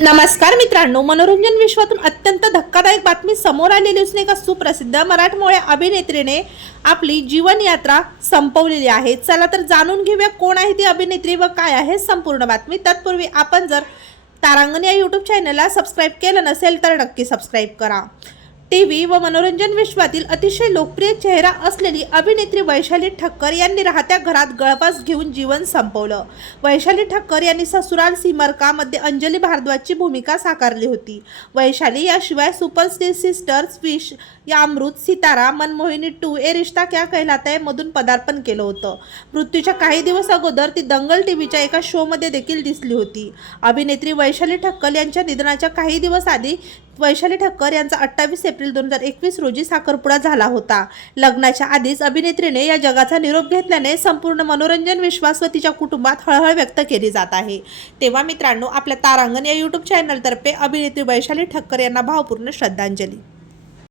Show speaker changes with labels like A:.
A: नमस्कार मित्रांनो मनोरंजन विश्वातून अत्यंत धक्कादायक बातमी समोर आलेली असून एका सुप्रसिद्ध मराठमोळ्या अभिनेत्रीने आपली जीवनयात्रा संपवलेली आहे. चला तर जाणून घेऊया कोण आहे ती अभिनेत्री व काय आहे संपूर्ण बातमी. तत्पूर्वी आपण जर तारांगण या यूट्यूब चॅनलला सबस्क्राईब केलं नसेल तर नक्की सबस्क्राईब करा. टी व्ही व मनोरंजन विश्वातील अतिशय लोकप्रिय चेहरा असलेली अभिनेत्री वैशाली ठक्कर यांनी राहत्या घरात गळफास घेऊन जीवन संपवलं. वैशाली ठक्कर यांनी ससुराल सीमरकामध्ये अंजली भारद्वाजची भूमिका साकारली होती. वैशाली याशिवाय सुपर सिस्टर्स विश या अमृत सितारा मनमोहिनी टू ए रिश्ता क्या कहलाता मधून पदार्पण केलं होतं. मृत्यूच्या काही दिवस अगोदर ती दंगल टीव्हीच्या एका शोमध्ये देखील दिसली होती. अभिनेत्री वैशाली ठक्कर यांच्या निधनाच्या काही दिवस आधी वैशाली ठक्कर यांचा अठ्ठावीस एप्रिल दोन हजार एकवीस रोजी साखरपुडा झाला होता. लग्नाच्या आधीच अभिनेत्रीने या जगाचा निरोप घेतल्याने संपूर्ण मनोरंजन विश्वास व तिच्या कुटुंबात हळहळ व्यक्त केली जात आहे. तेव्हा मित्रांनो आपल्या तारांगण या यूट्यूब चॅनलतर्फे अभिनेत्री वैशाली ठक्कर यांना भावपूर्ण श्रद्धांजली.